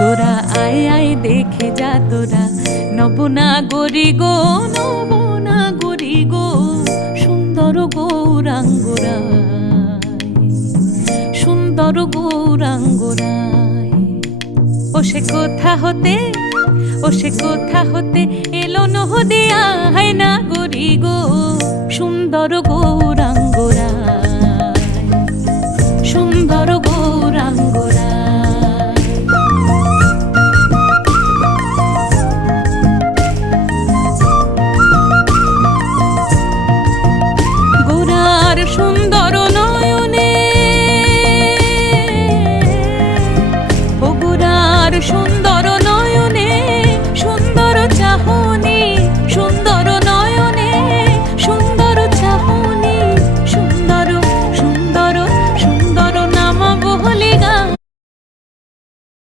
তোরা আয় আয় দেখে যা তোরা, নবনাগরী গো নবনাগরী গো, সুন্দর গৌরাঙ্গরায়, সুন্দর গৌরাঙ্গরায়। ও সে কোথা হতে, ও সে কোথা হতে এলো নদিয়া, হায় নাগরী গো সুন্দর গৌরাঙ্গ।